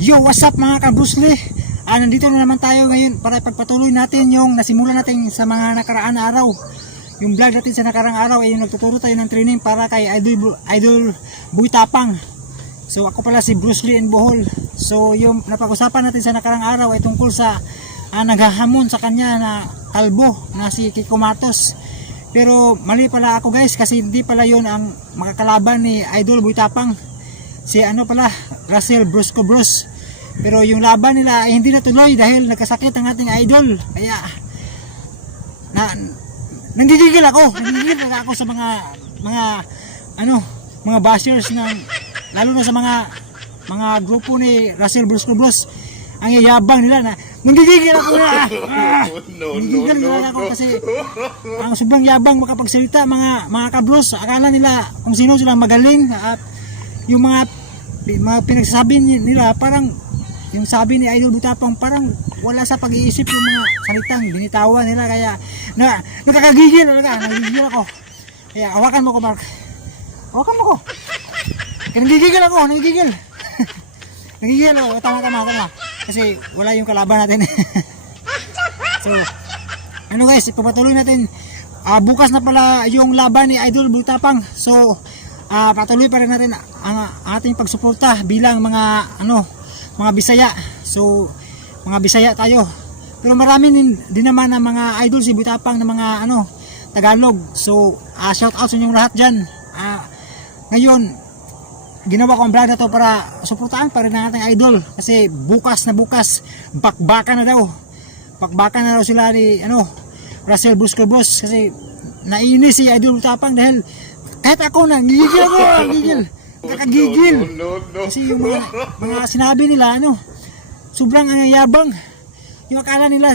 Yo, what's up mga ka-Bruce Lee? Nandito na naman tayo ngayon para ipagpatuloy natin yung nasimula natin sa mga nakaraan na araw. Yung vlog natin sa nakarang araw ay yung nagtuturo tayo ng training para kay Idol Boy Tapang. So ako pala si Bruce Lee in Bohol. So yung napag-usapan natin sa nakarang araw ay tungkol sa naghahamon sa kanya na kalbo na si Kiko Matos. Pero mali pala ako guys, kasi hindi pala yon ang makakalaban ni Idol Boy Tapang. Si pala, Russell Brusco Bros. Pero yung laban nila ay hindi natuloy dahil nagkasakit ang ating idol. Kaya nanggigigil ako sa mga bashers ng, lalo na sa mga grupo ni Russell Brusco Bros. Ang yayabang nila na nanggigigil ako na. Nanggigigil nila ako kasi ang sobrang yabang makapagsalita mga kabros. Akala nila kung sino silang magaling at yung mga pinagsasabi nila parang yung sabi ni Idol Boy Tapang parang wala sa pag-iisip yung mga salitang binitawan nila, kaya nakakagigil talaga, nagigigil ako. Kaya hawakan mo ko, Mark. Hawakan mo ko. Kaya nagigigil ako, nagigigil. Nagigigil ako, tama. Kasi wala yung kalaban natin. So, guys, ipapatuloy natin. Bukas na pala yung laban ni Idol Boy Tapang. So, patuloy pa rin natin ang ating pagsuporta bilang mga Bisaya. So mga Bisaya tayo. Pero marami din naman ng mga idol si Boy Tapang ng mga Tagalog. So shout out sa inyong lahat diyan. Ngayon ginawa ko ang vlog na to para suportahan pa rin ang ating idol, kasi bukas bakbakan na daw sila ni Russell Brusco Bros, kasi nainis si Idol Boy Tapang dahil kahit ako nagigil. Nakagigil. Kasi yung mga sinabi nila sobrang yabang. Yung akala nila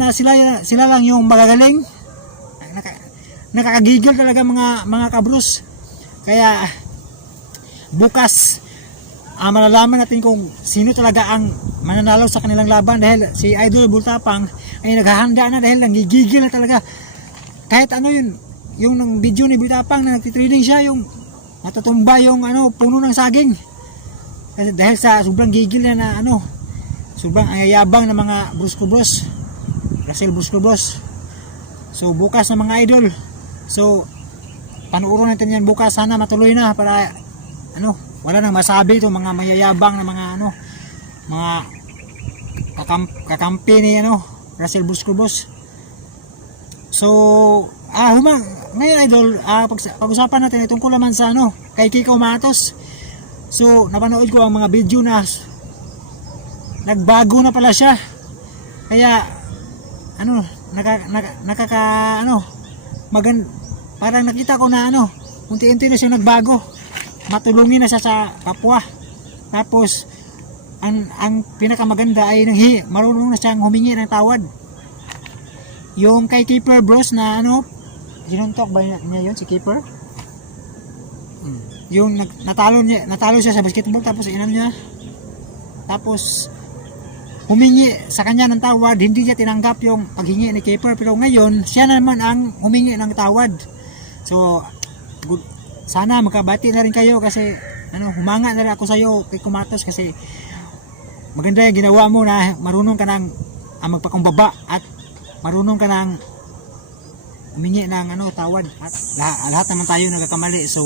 na sila lang yung magagaling. Nakakagigil talaga mga kabros. Kaya bukas malalaman natin kung sino talaga ang mananalo sa kanilang laban, dahil si Idol Boy Tapang ay naghahanda na dahil nanggigigil na talaga. Kahit yung video ni Boy Tapang na nagtitraining siya, yung matutumba yung puno ng saging, kasi dahil sa sobrang gigil na sobrang ayayabang ng mga Brusco Bros, Russell Brusco Bros. So bukas na mga idol, so panuorin natin yan bukas. Sana matuloy na para wala nang masabi itong mga mayayabang na mga kakampi ni Russell Brusco Bros. So ngayon idol, pag-usapan natin tungkol naman sa kay Kiko Matos. So napanood ko ang mga video na nagbago na pala siya. Kaya parang nakita ko na unti-unti na siya nagbago. Matulungin na siya sa kapwa. Tapos ang pinakamaganda ay marunong na siyang humingi ng tawad. Yung kay Keeper Bros na sinuntok ba niya yun, si Keeper? Yung natalo siya sa basketball, tapos niya. Tapos humingi sa kanya ng tawad, hindi niya tinanggap yung paghingi ni Keeper, pero ngayon siya naman ang humingi ng tawad. So sana makabati na rin kayo, kasi humanga na rin ako sa iyo kay Kumatos, kasi maganda yung ginawa mo na marunong ka ng magpakumbaba at marunong ka ng humingi ng tawad. At lahat naman tayo nagkakamali, so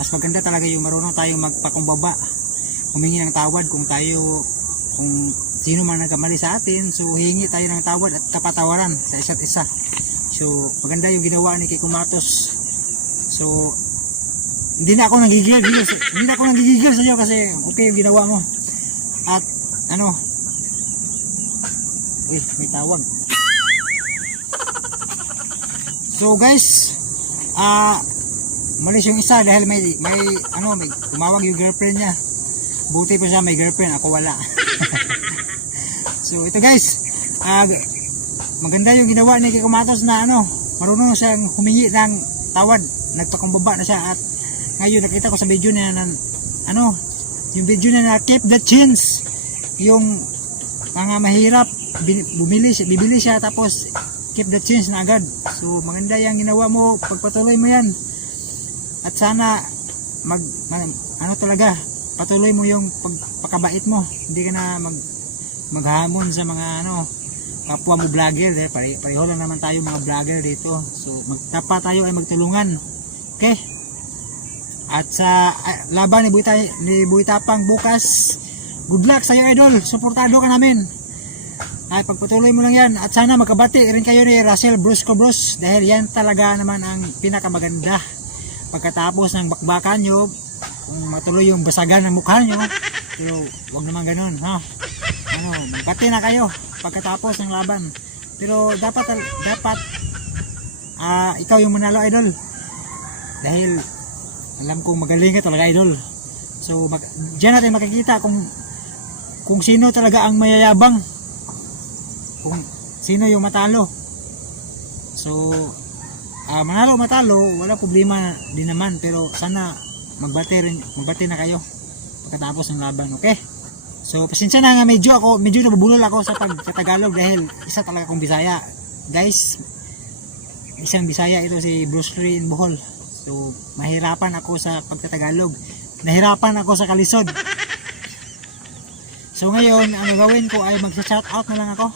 mas maganda talaga yung marunong tayong magpakumbaba, humingi ng tawad kung sino man nagkamali sa atin. So hingi tayo ng tawad at kapatawaran sa isa't isa. So maganda yung ginawa ni Kiko Matos. So hindi na ako nagigigil sa iyo, kasi okay yung ginawa mo. At may tawag. So guys, malis yung isa dahil may tumawag yung girlfriend niya. Buti pa siya may girlfriend, ako wala. So ito guys, maganda yung ginawa ni Kiko Matos na marunong siyang humingi ng tawad, nagpakumbaba na siya. At ngayon nakita ko sa video niya na yung video niya na keep the chance, yung mga mahirap bibili siya, tapos keep the change na agad. So maganda yung ginawa mo, pagpatuloy mo yan. At sana talaga patuloy mo yung pagkabait mo. Hindi ka na maghamon sa mga kapwa mo vlogger. Pareho lang naman tayo mga vlogger dito. So dapat tayo ay magtulungan. Okay? At sa laban ni Boy Tapang bukas, good luck sa iyo idol. Suportado ka namin. Ay pagpatuloy mo lang yan. At sana magkabati rin kayo ni Russell Brusco Bros. Dahil yan talaga naman ang pinakamaganda. Pagkatapos ng bakbakan nyo, kung matuloy yung basagan ng mukha nyo, pero wag naman ganun, ha? Magpati na kayo pagkatapos ng laban. Pero dapat ikaw yung manalo idol. Dahil alam ko magaling ka talaga idol. So diyan natin makikita kung sino talaga ang mayayabang. Kung sino yung matalo. So manalo matalo wala problema din naman, pero sana magbati na kayo pagkatapos ng laban, okay? So pasensya na nga medyo nabubulol ako sa pagtatagalog dahil isa talaga akong Bisaya guys, isang Bisaya ito si Bruce Lee in Bohol. So mahirapan ako sa pagtatagalog, nahirapan ako sa kalisod. So ngayon ang gagawin ko ay mag-shout out na lang ako.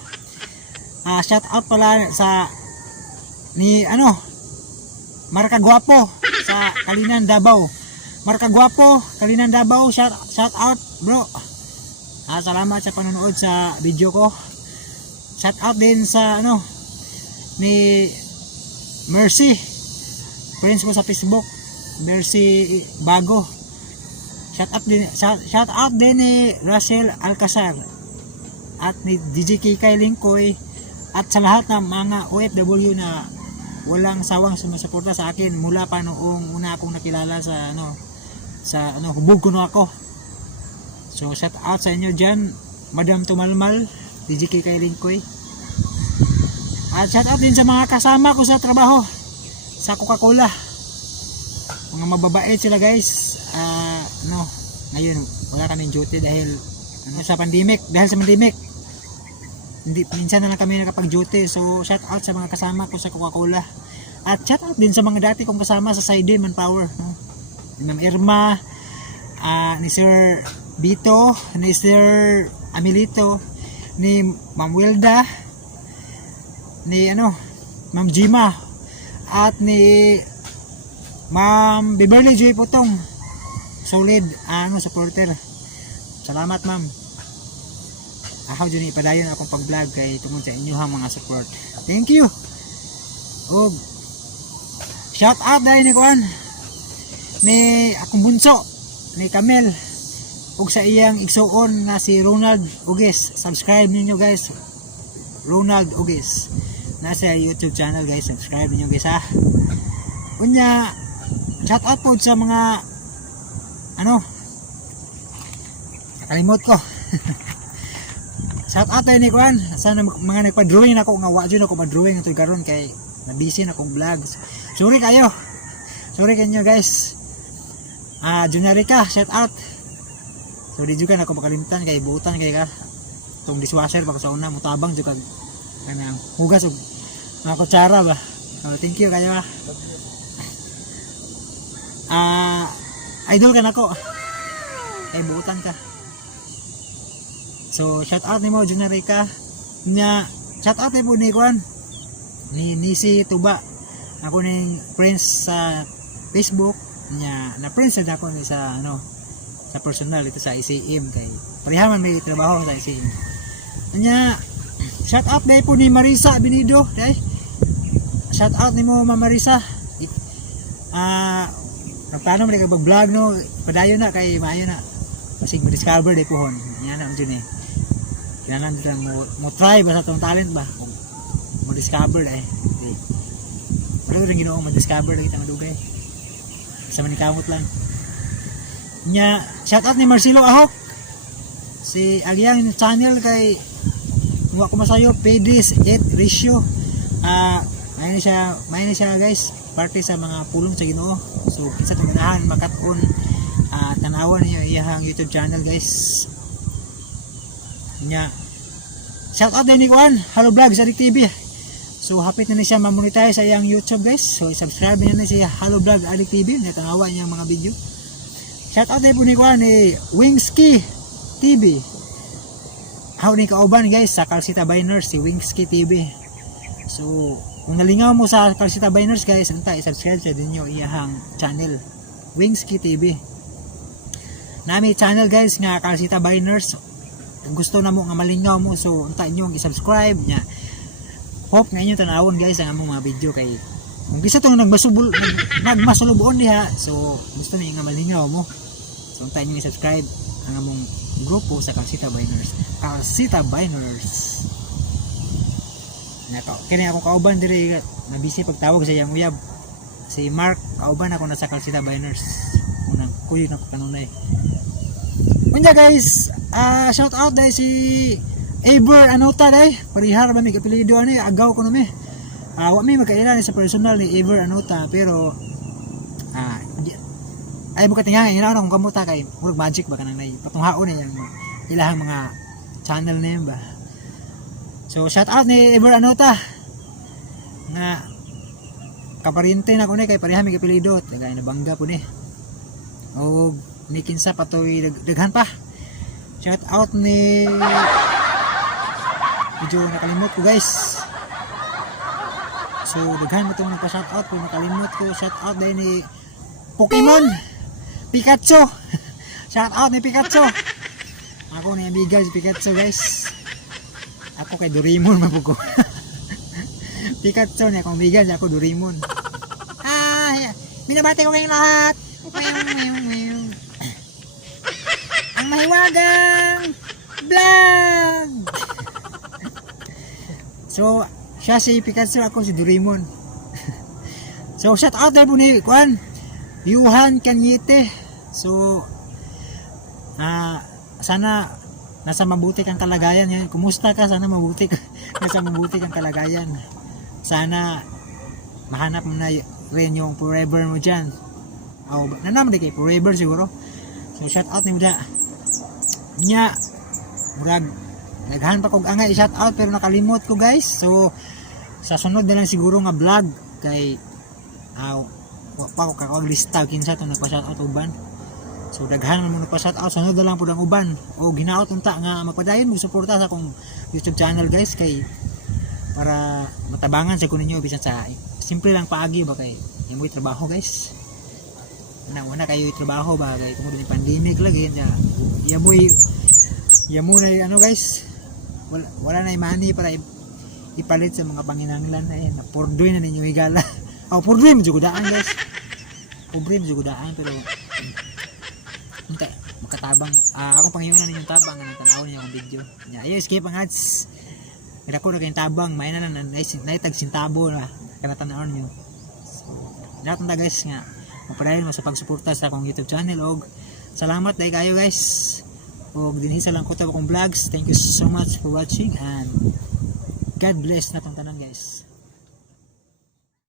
Shout out pala sa Marka Guapo sa Kalinan, Davao. Marka Guapo, Kalinan, Davao, shout out bro. Salamat sa panonood sa video ko. Shout out din sa ni Mercy, friends ko sa Facebook, Mercy Bago. Shout out din ni Russell Alcazar at ni DJ Kikay Lingkoy at sa lahat ng mga OFW na walang sawang sumusuporta sa akin mula pa noong una akong nakilala sa hubog ko no ako. So shout out sa inyo dyan, Madam Tumalmal, DJ Kikay Lingkoy. At shout out din sa mga kasama ko sa trabaho sa Coca-Cola. Mga mababait sila guys. Ngayon wala kaming duty dahil sa pandemic. Hindi, minsan na lang kami nakapag-duty. So shout out sa mga kasama ko sa Coca-Cola. At shout out din sa mga dati kong kasama sa Side Manpower, ni Ma'am Irma, ni Sir Bito, ni Sir Amilito, ni Ma'am Wilda, ni Ma'am Jima, at ni Ma'am Beverly Joy Putong. Solid supporter. Salamat ma'am. Ako dyan ipadayon akong pag-vlog kay tungkol sa inyo mga support. Thank you. Og shout out dahil ni akong bunso ni Camel ug sa iyang igsuon na si Ronald Uges. Subscribe ninyo guys, Ronald Uges, nasa YouTube channel guys. Subscribe ninyo guys ha. Unya shout out po sa mga nakalimot ko. Shout out tayo ni Kuan. Sana mga nagpa-drawing ako nga wa jud ako ma-drawing ito karon kay na-busy na akong vlog. Sorry kayo. Sorry kanyo guys. Junarica, shout out. So di juga na ako makalimtan kay buutan kay ka. Tong dishwasher baka sa una mutabang jud kag kanang hugas og mga kutsara ba. Thank you kayo ha. Idol ka na ko. Kay buutan ka. So shout out nimo Junarica. Nya shout out po ni Kuan. Ni Nisi Tuba. Ako ning friends sa Facebook nya na friends na ako ni sa sa personal ito sa ICM kay parehaman may trabaho sa ICM. Nya shout out day po ni Marisa Binido, day. Shout out nimo Ma'am Marisa. Paano mo mag-vlog no? Padayon na kay maayo na. Kasi ma-discover day pohon. Yan na dyan eh. Kailangan dito mo try ba sa itong talent ba? Kung mo discover eh. Wala ko rin ginoong ma-discover na kita madugay. Sa manikamot lang. Nya, shout out ni Marcelo Ahok. Si Agyang channel kay muha ko masayo PDs 8 ratio. May na siya guys. Parte sa mga pulong sa Ginoo. So kinsa tunganahan makat-on tanawan niyo iyang YouTube channel guys. Nya shout out din ni Kuan, Hello Vlog sa TV. So hapit na siya ma-monetize sa iyang YouTube guys. So subscribe niyo na siya Hello Vlog Addict TV, natanawa niya mga video. Shout out din po ni Kuan ni Wingski TV. How ni kauban guys sa Calcita Biners si Wingski TV. So kung nalingaw mo sa Calcita Biners guys, unta i-subscribe sa dinyo iyahang channel Wingski TV. Nami channel guys nga Calcita Biners. Kung gusto na mo nga malingaw mo, so unta inyo i-subscribe nya. Hope nga inyo tanawon guys ang among mga video kay kung bisa tong nagmasulubuon diha, so gusto niyo nga malingaw mo. So unta inyo i-subscribe ang among grupo sa Calcita Biners. Calcita Biners. Nako, kini ako kauban diri na busy pagtawag sa iyang uyab. Si Mark kauban ako na sa Calcita Biners. Unang kuy na ko kanunay. Unya guys, shout out dahil si Ever Anota dahil parihar ba may kapilido ani agaw ko nami. Wa mi magkailan sa personal ni Ever Anota pero ay mo katinga ina na kung kamuta kay murag magic ba kanang nay patunghaon na yang ilahang mga channel name ba. So shout out ni Ever Anota na kaparinte na ko ni kay parihar may kapilido tagay na bangga po ni. O ni kinsa patoy daghan pa. Shout out ni medyo nakalimot ko guys. So daghan mo itong nagpa-shout out ko, nakalimot ko. Shout out din ni Pokemon Pikachu. Shout out ni Pikachu. Ako ni amiga si Pikachu guys. Ako kay Doraemon mabugo. Pikachu ni akong amiga, ako Doraemon. Binabati ko kayong lahat. Ang mahiwagang vlog. So siya si Pikachu, ako si Doraemon. So shout out din po ni Kuan Yuhan Kanyete. So sana nasa mabuti kang kalagayan yan. Kumusta ka? Sana mabuti ka. Nasa mabuti kang kalagayan. Sana mahanap mo na rin yung forever mo dyan. Nanaman di kay forever siguro. So shout out ni Muda nya murag naghan pa kog angay shout out pero nakalimot ko guys. So sa sunod na lang siguro nga vlog kay wa pa ko kakaglista kinsa to nagpa-shout out uban. So daghan mo nagpa-shout out, sunod na lang pud ang uban o ginaot unta nga magpadayon mo suporta sa akong YouTube channel guys kay para matabangan sa kuninyo bisan sa simple lang paagi ba kay imoy trabaho guys. Wala kayo trabaho ba kay kung pandemic lagi ya mo na ano guys, wala na money para ipalit sa mga panginanglan ay na pordoy na ninyo higala. Pordoy mo jugudaan guys. Pobre mo jugudaan pero unta makatabang ako panghiunan ninyong tabang nga tanaw niyo ang video. Ayo skip ang ads. Kaya ko na kayong tabang, may na naitag sintabo na kana tanawon niyo. So, dapat na guys nga mapadayon mo sa pagsuporta sa akong YouTube channel og salamat dahil kayo guys. Og dinhi sa lang ko ta akong vlogs. Thank you so much for watching and God bless na tong tanan.